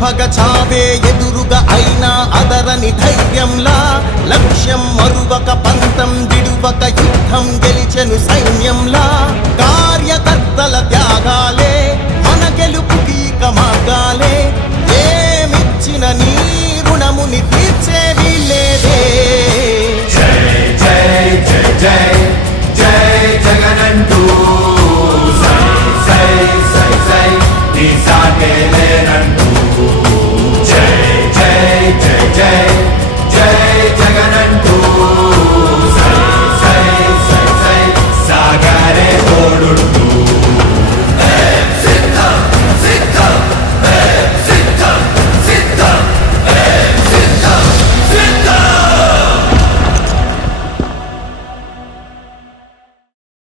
భగ చావే ఎదురుగా అయినా అదరని ధైర్యంలా లక్ష్యం మరువక పంతం విడువక యుద్ధం గెలిచెను సైన్యంలా కార్యకర్తల త్యాగాలే మన గెలుపుకి మార్గాలే ఏమిచ్చిన నీ రుణముని తీర్చేది లేదే జై జై జై జై జై జగనంటూ సై సై సై సై నీ సాటే లేనంటూ